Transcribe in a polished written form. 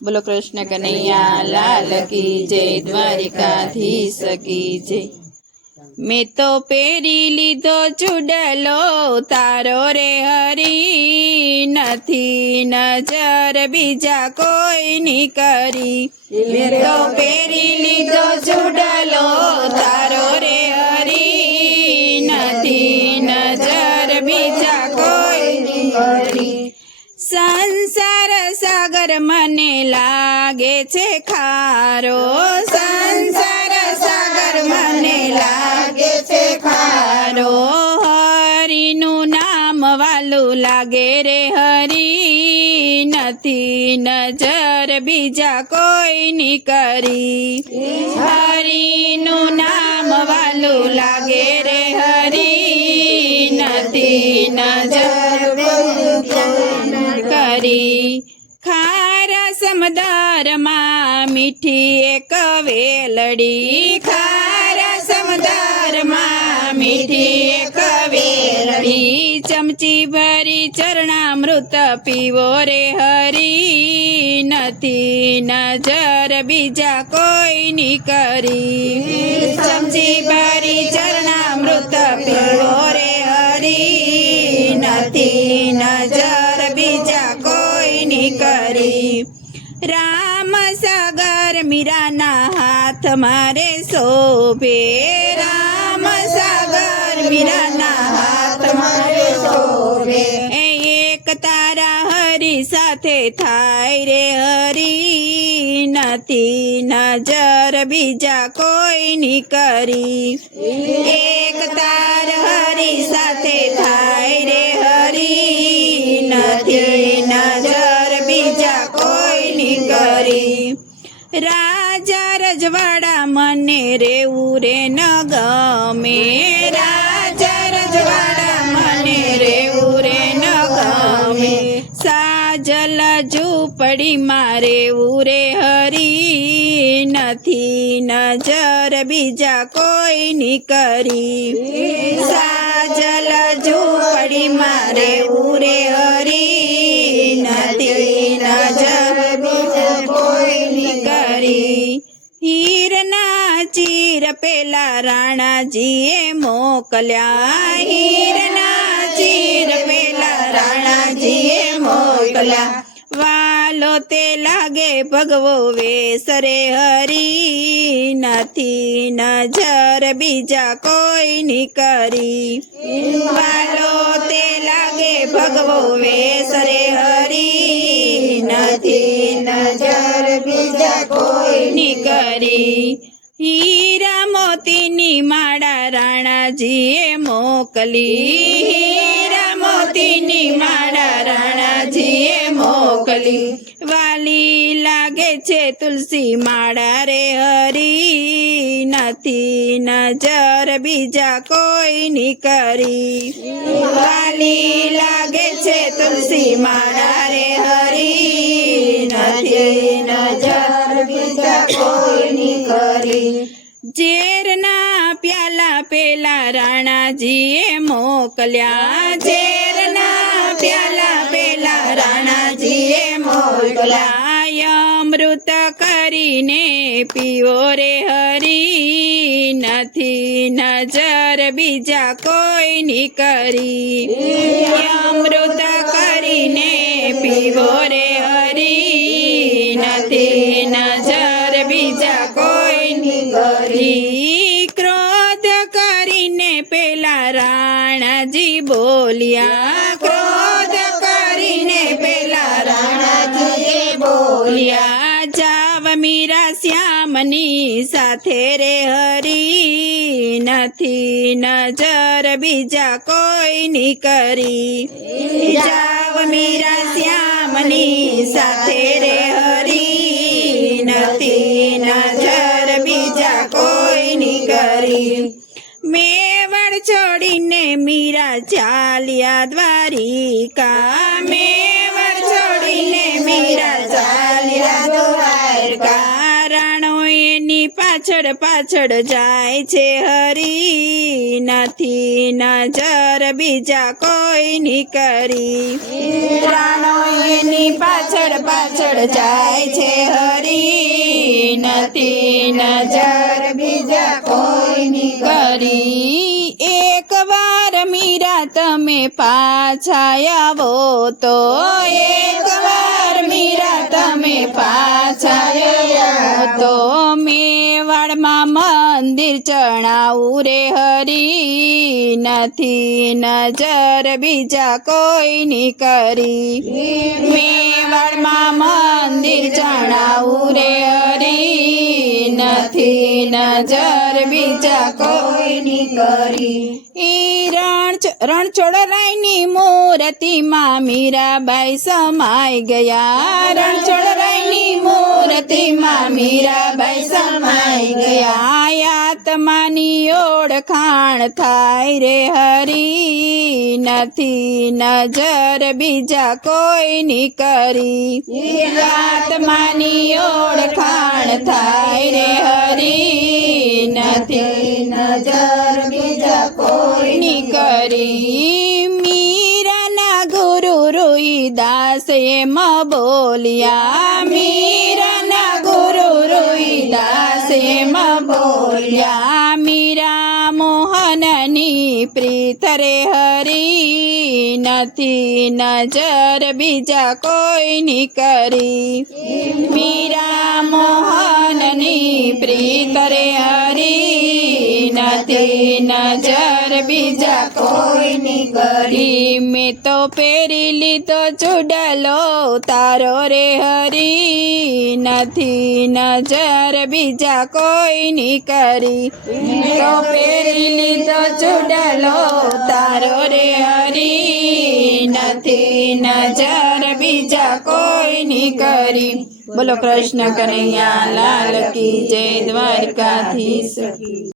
બોલો કૃષ્ણ કનૈયા લાલ કી જય, દ્વારિકાધીશ કી જય। મેં તો પહેરી લીધો ચૂડલો તારો રે હરી, નથી નજર બીજા કોઈની કરી। મેં તો પહેરી લીધો ચૂડલો તારો રે હરી, નથી નજર બીજા કોઈની કરી। સંસાર સાગર મને લાગે છે ખારો, સંસાર સાગર મને લાગે છે ખારો। હરીનું નામ વાલું લાગે રે હરી, નથી નજર બીજા કોઈની કરી। હરીનું નામ વાલું લાગે રે હરી, નથી નજર કરી। ખારા સમદારમાં મીઠી એક વેલડી, ખારા સમદારમાં મીઠી એક વેલડી। ચમચી ભરી ચરણામૃત પીવો રે હરી, નથી નજર બીજા કોઈની કરી। ચમચી ભરી ચરણામૃત પીવો રે હરી, નથી નજર બીજા કોઈની કરી। રામ સાગર મીરાના હાથ મારે શોભે, રામ સાગર મીરાના હાથ મારે શોભે। એક તારા હરી સાથે થાય રે હરી, નથી નજર બીજા કોઈની કરી। એક તાર હરી સાથે થાય રે હરી, નથી નજર બીજા કોઈની કરી। રાજા રજવાડા મને રેવું રે ન ગમે, રાજા રજવાડા મને રેવું રે ન ગમે। સાજલ ઝૂંપડીમાં રેવું રે હરી, નથી નજર બીજા કોઈની કરી। સાજલ ઝૂંપડીમાં રેવું રે હરી, નથી નજર બીજા કોઈની કરી। હીરના ચીર પેલા રાણાજીએ મોકલ્યા, હીરના ચીર પેલા રાણાજીએ મોકલ્યા। વાલો તે લાગે ભગવો વેશ રે હરી, નથી નજર બીજા કોઈની કરી। વાલો તે લાગે ભગવો વેશ રે હરી, નથી નજર બીજા કોઈની કરી। હીરા મોતીની માળા રાણાજીએ મોકલી, હીરા મોતીની માળા રાણાજીએ મોકલી। વાલી લાગે છે તુલસી માળા રે હરી, નથી નજર બીજા કોઈની કરી। વાલી લાગે છે તુલસી માળા રે હરી, નથી નજર બીજા કોઈની કરી। ઝેરના પ્યાલા પેલા રાણાજીએ મોકલ્યા, ઝેરના પ્યાલા પેલા રાણાજીએ મોકલ્યા। અમૃત કરીને પીવો રે હરી, નથી નજર બીજા કોઈની કરી। અમૃત કરીને પીવો રે હરી, નથી નજર બીજા કોઈની કરી। ક્રોધ કરીને પેલા રાણાજી બોલ્યા, ક્રોધ કરીને પેલા રાણાજી બોલ્યા। જાવ મીરા શ્યામની સાથે રે હરી, નથી નજર બીજા કોઈની કરી। જાવ મીરા શ્યામની સાથે રે હરી, નથી નજર બીજા કોઈની કરી। મેવાડ છોડીને મીરા ચાલ્યા દ્વારિકા, મેવાડ છોડીને મીરા ચાલ્યા દ્વારકા। રાણો એની પાસે પાછળ પાછળ જાય છે હરી, નથી નજર બીજા કોઈની કરી. રાણો એની પાછળ પાછળ જાય છે હરી, નથી નજર બીજા કોઈની કરી. એકવાર મીરા તમે પાછા આવો તો, એકવાર મીરા તમે પાછા આવો તો, મેવાડમાં મંદિર ચણાવું રે હરી, નથી નજર બીજા કોઈની કરી. મેવાડમાં મંદિર ચણાવું રે હરી, નથી નજર બીજા કોઈની કરી. ઈ રણછોડરાયની મૂર્તિમાં મીરાબાઈ સમાઈ ગયા, રણછોડરાયની મૂર્તિમાં મીરાબાઈ સમાઈ ગયા. આત્માની ઓળખાણ થાય રે હરી, નથી નજર બીજા કોઈની કરી. આત્માની ઓળખાણ થાય રે હરી, નથી નજર બીજા કોઈની કરી. મીરાના ગુરુ રોહિદાસ એમ બોલ્યા, મીરાના ગુરુ રોહિદાસ એમ બોલ્યા. મીરા મોહનની પ્રીત રે હરી, નથી નજર બીજા કોઈની કરી. મીરા મોહનની પ્રીત રે હરી, નથી નજર બીજા કોઈની કરી. મેં તો પહેરી લીધો ચૂડલો તારો રે હરી, નથી નજર બીજા કોઈની કરી. મેં તો પહેરી લીધો ચૂડલો તારો રે હરી, નથી નજર બીજા કોઈની કરી. બોલો કૃષ્ણ કનૈયા લાલ કી જય, દ્વારકાધીશ કી.